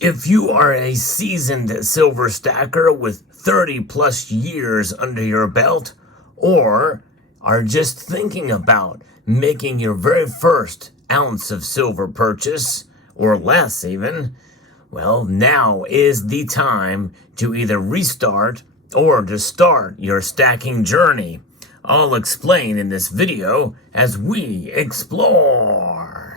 If you are a seasoned silver stacker with 30 plus years under your belt, or are just thinking about making your very first ounce of silver purchase, or less even, well, now is the time to either restart or to start your stacking journey. I'll explain in this video as we explore.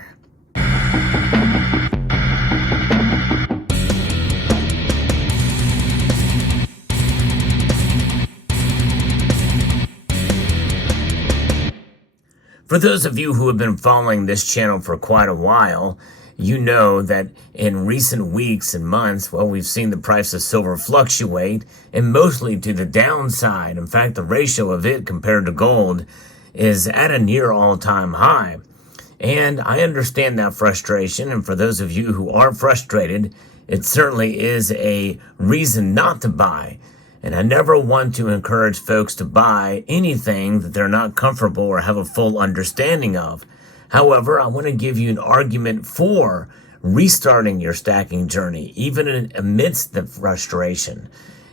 For those of you who have been following this channel for quite a while, you know that in recent weeks and months, well, we've seen the price of silver fluctuate, and mostly to the downside. In fact, the ratio of it compared to gold is at a near all-time high. And I understand that frustration, and for those of you who are frustrated, it certainly is a reason not to buy. And I never want to encourage folks to buy anything that they're not comfortable or have a full understanding of. However, I want to give you an argument for restarting your stacking journey, even amidst the frustration.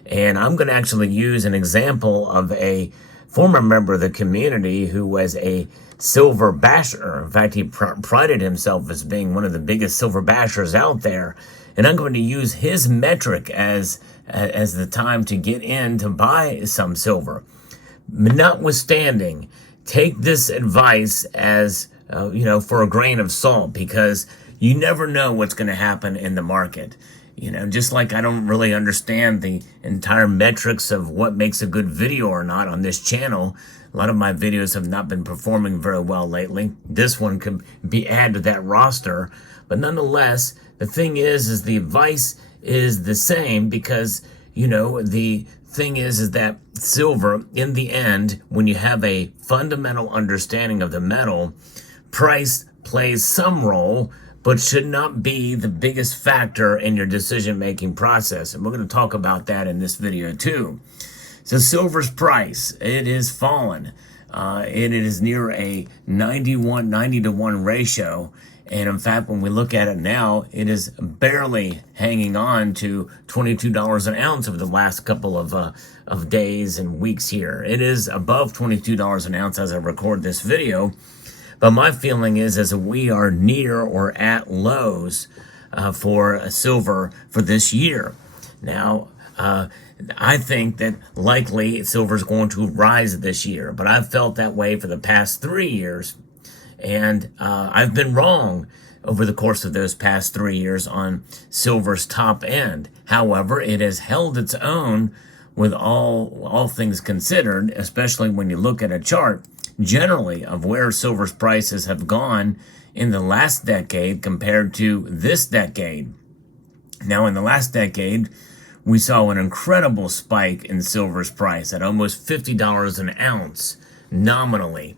And I'm going to actually use an example of a former member of the community who was a silver basher. In fact, he prided himself as being one of the biggest silver bashers out there. And I'm going to use his metric as the time to get in to buy some silver. Notwithstanding, take this advice as for a grain of salt, because you never know what's going to happen in the market. Just like I don't really understand the entire metrics of what makes a good video or not on this channel. A lot of my videos have not been performing very well lately. This one could be added to that roster. But nonetheless, the thing is the advice is the same, because, the thing is that silver, in the end, when you have a fundamental understanding of the metal, price plays some role, but should not be the biggest factor in your decision-making process. And we're going to talk about that in this video too. So silver's price, it is fallen. It is near a 90 to 1 ratio. And in fact, when we look at it now, it is barely hanging on to $22 an ounce over the last couple of days and weeks here. It is above $22 an ounce as I record this video. But my feeling is we are near or at lows for silver for this year. Now, I think that likely silver is going to rise this year, but I've felt that way for the past 3 years. And I've been wrong over the course of those past 3 years on silver's top end. However, it has held its own with all things considered, especially when you look at a chart generally of where silver's prices have gone in the last decade compared to this decade. Now, in the last decade, we saw an incredible spike in silver's price at almost $50 an ounce nominally.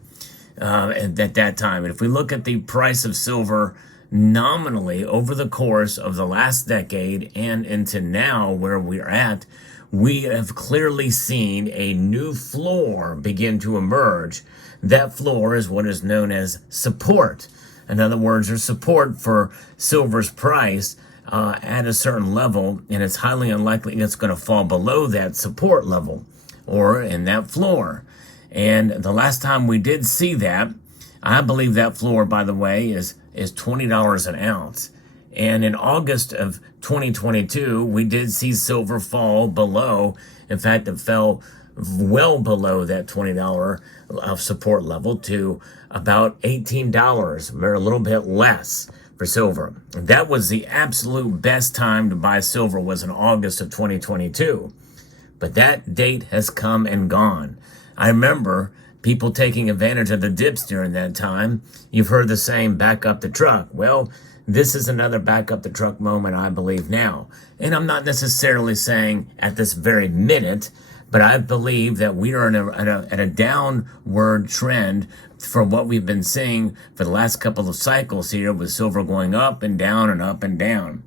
At that time. And if we look at the price of silver nominally over the course of the last decade and into now where we're at, we have clearly seen a new floor begin to emerge. That floor is what is known as support. In other words, there's support for silver's price at a certain level, and it's highly unlikely it's going to fall below that support level or in that floor. And the last time we did see that, I believe that floor, by the way, is $20 an ounce. And in August of 2022, we did see silver fall below. In fact, it fell well below that $20 of support level to about $18, or a little bit less for silver. That was the absolute best time to buy silver, was in August of 2022. But that date has come and gone. I remember people taking advantage of the dips during that time. You've heard the saying, back up the truck. Well, this is another back up the truck moment, I believe, now. And I'm not necessarily saying at this very minute, but I believe that we are in a downward trend for what we've been seeing for the last couple of cycles here, with silver going up and down and up and down.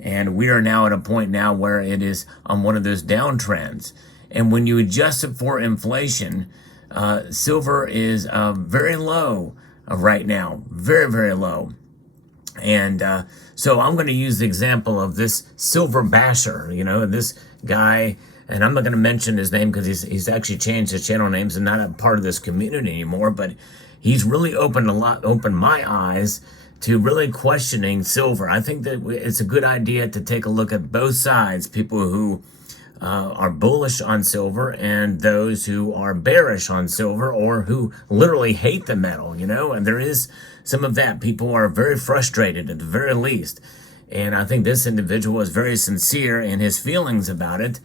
And we are now at a point now where it is on one of those downtrends. And when you adjust it for inflation, silver is very low right now, very, very low. And so I'm going to use the example of this silver basher, this guy, and I'm not going to mention his name because he's actually changed his channel names and not a part of this community anymore, but he's really opened my eyes to really questioning silver. I think that it's a good idea to take a look at both sides, people who are bullish on silver and those who are bearish on silver or who literally hate the metal, and there is some of that. People are very frustrated at the very least. And I think this individual is very sincere in his feelings about it.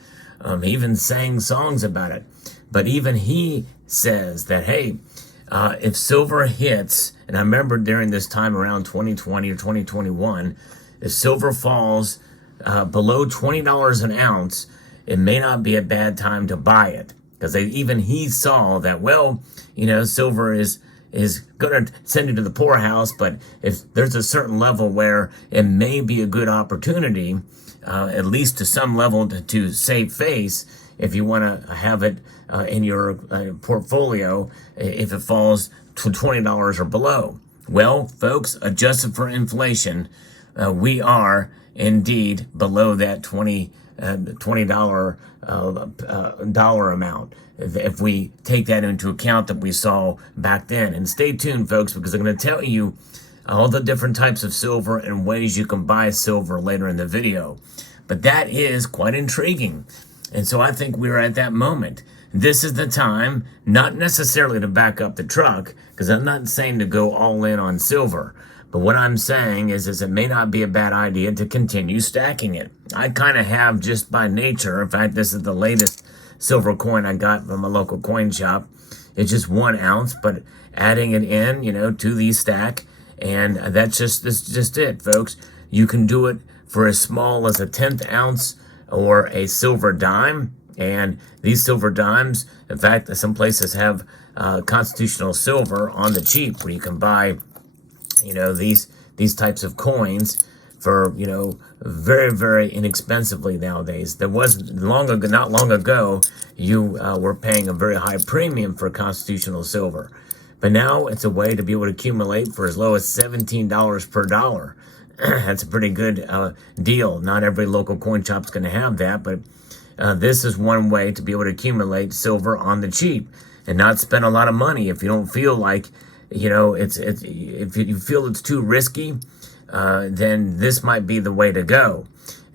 He even sang songs about it. But even he says that, hey, if silver hits, and I remember during this time around 2020 or 2021, if silver falls below $20 an ounce, it may not be a bad time to buy it. Because even he saw that, well, silver is going to send you to the poorhouse, but if there's a certain level where it may be a good opportunity, at least to some level to save face, if you want to have it in your portfolio, if it falls to $20 or below. Well, folks, adjusted for inflation, we are indeed below that $20 dollar amount, if we take that into account that we saw back then. And stay tuned, folks, because I'm going to tell you all the different types of silver and ways you can buy silver later in the video. But that is quite intriguing. And so I think we're at that moment. This is the time, not necessarily to back up the truck, because I'm not saying to go all in on silver. But what I'm saying is it may not be a bad idea to continue stacking it. I kind of have just by nature. In fact, this is the latest silver coin I got from a local coin shop. It's just 1 ounce, but adding it in, to the stack. And that's just it, folks. You can do it for as small as a 1/10 ounce or a silver dime. And these silver dimes, in fact, some places have constitutional silver on the cheap where you can buy these types of coins for, very, very inexpensively nowadays. There wasn't not long ago, you were paying a very high premium for constitutional silver. But now it's a way to be able to accumulate for as low as $17 per dollar. That's a pretty good deal. Not every local coin shop is going to have that, but this is one way to be able to accumulate silver on the cheap and not spend a lot of money if you don't feel like if you feel it's too risky, then this might be the way to go.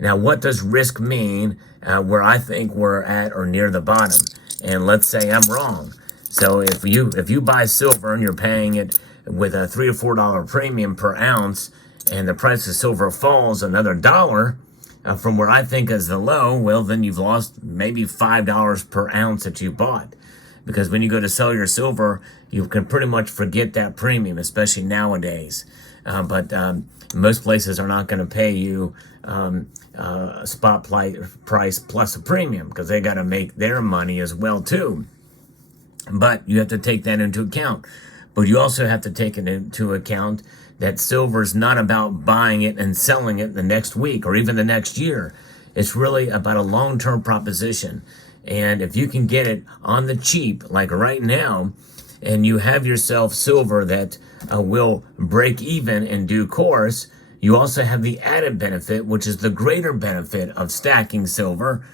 Now, what does risk mean where I think we're at or near the bottom? And let's say I'm wrong. So if you buy silver and you're paying it with a $3 or $4 premium per ounce, and the price of silver falls another dollar from where I think is the low, well, then you've lost maybe $5 per ounce that you bought. Because when you go to sell your silver, you can pretty much forget that premium, especially nowadays. But most places are not going to pay you spot price plus a premium because they got to make their money as well, too. But you have to take that into account. But you also have to take it into account that silver is not about buying it and selling it the next week or even the next year. It's really about a long-term proposition. And if you can get it on the cheap, like right now, and you have yourself silver that will break even in due course, you also have the added benefit, which is the greater benefit of stacking silver,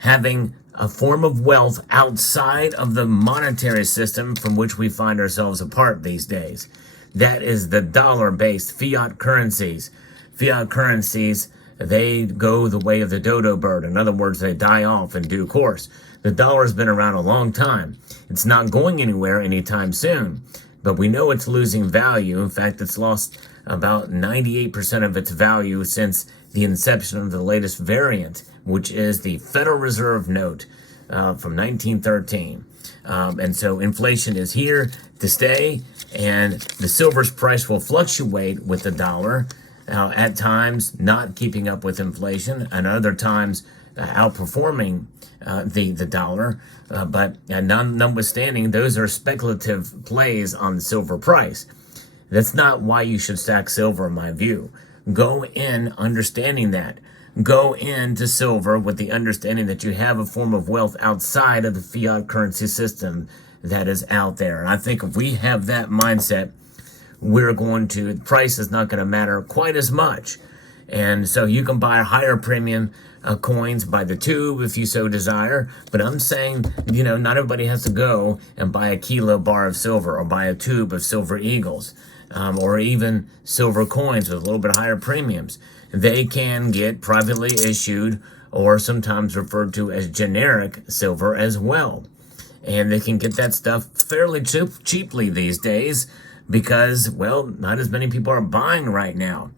having a form of wealth outside of the monetary system from which we find ourselves apart these days. That is the dollar-based fiat currencies. Fiat currencies, they go the way of the dodo bird. In other words, they die off in due course. The dollar's been around a long time. It's not going anywhere anytime soon. But we know it's losing value. In fact, it's lost about 98% of its value since the inception of the latest variant, which is the Federal Reserve note from 1913. And so inflation is here to stay, and the silver's price will fluctuate with the dollar, at times not keeping up with inflation, and other times outperforming the dollar. But notwithstanding, those are speculative plays on the silver price. That's not why you should stack silver, in my view. Go in understanding that. Go into silver with the understanding that you have a form of wealth outside of the fiat currency system that is out there. And I think if we have that mindset, the price is not going to matter quite as much. And so you can buy higher premium coins by the tube if you so desire. But I'm saying, not everybody has to go and buy a kilo bar of silver or buy a tube of silver eagles, or even silver coins with a little bit higher premiums. They can get privately issued or sometimes referred to as generic silver as well. And they can get that stuff fairly cheaply these days because, well, not as many people are buying right now.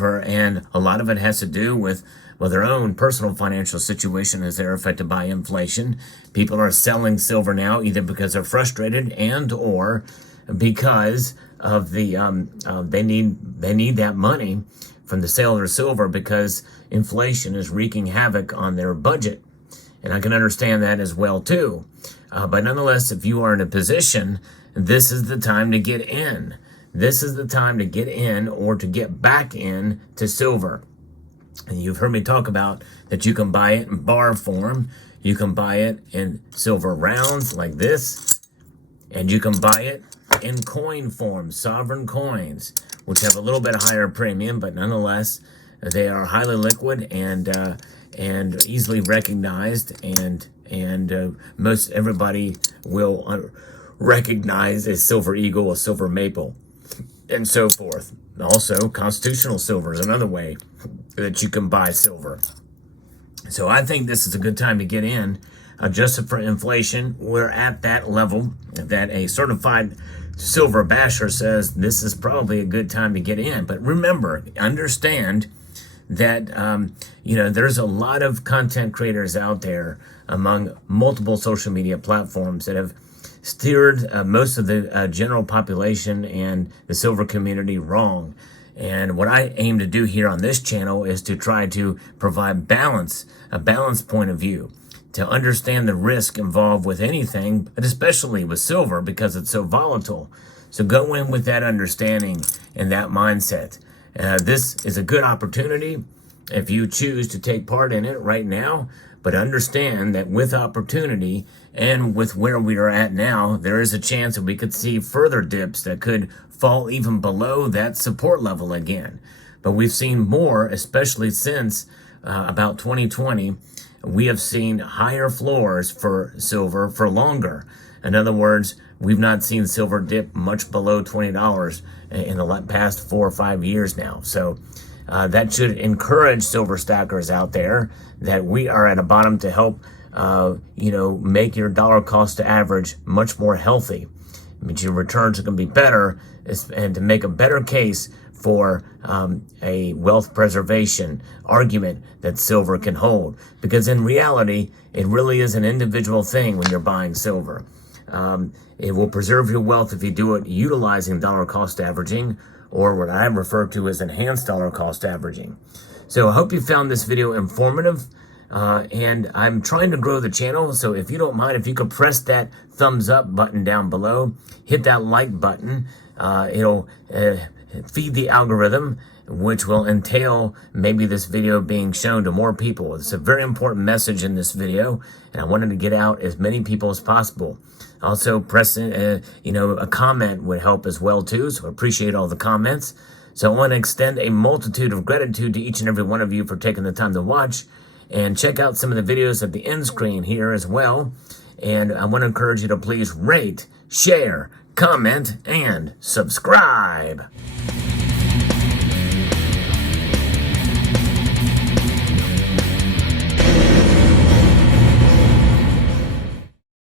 And a lot of it has to do with their own personal financial situation as they're affected by inflation. People are selling silver now either because they're frustrated and or because of the they need that money from the sale of their silver because inflation is wreaking havoc on their budget. And I can understand that as well too. But nonetheless, if you are in a position, this is the time to get in. This is the time to get in or to get back in to silver. And you've heard me talk about that you can buy it in bar form. You can buy it in silver rounds like this. And you can buy it in coin form, sovereign coins, which have a little bit higher premium, but nonetheless, they are highly liquid and easily recognized, and most everybody will recognize a silver eagle, a silver maple, and so forth. Also, constitutional silver is another way that you can buy silver. So I think this is a good time to get in. Adjusted for inflation, we're at that level that a certified silver basher says this is probably a good time to get in. But remember, understand that there's a lot of content creators out there among multiple social media platforms that have steered most of the general population and the silver community wrong. And what I aim to do here on this channel is to try to provide a balanced point of view, to understand the risk involved with anything, but especially with silver because it's so volatile. So go in with that understanding and that mindset. This is a good opportunity if you choose to take part in it right now, but understand that with opportunity and with where we are at now, there is a chance that we could see further dips that could fall even below that support level again. But we've seen more, especially since about 2020, we have seen higher floors for silver for longer. In other words, we've not seen silver dip much below $20 in the past 4 or 5 years now. So that should encourage silver stackers out there that we are at a bottom to help, make your dollar cost to average much more healthy. It means your returns are going to be better, and to make a better case for a wealth preservation argument that silver can hold. Because in reality, it really is an individual thing when you're buying silver. It will preserve your wealth if you do it utilizing dollar cost averaging, or what I refer to as enhanced dollar cost averaging. So I hope you found this video informative. And I'm trying to grow the channel, so if you don't mind, if you could press that thumbs up button down below, hit that like button, it'll feed the algorithm, which will entail maybe this video being shown to more people. It's a very important message in this video, and I wanted to get out as many people as possible. Also, pressing a comment would help as well too, so I appreciate all the comments. So I want to extend a multitude of gratitude to each and every one of you for taking the time to watch, and check out some of the videos at the end screen here as well. And I want to encourage you to please rate, share, comment, and subscribe.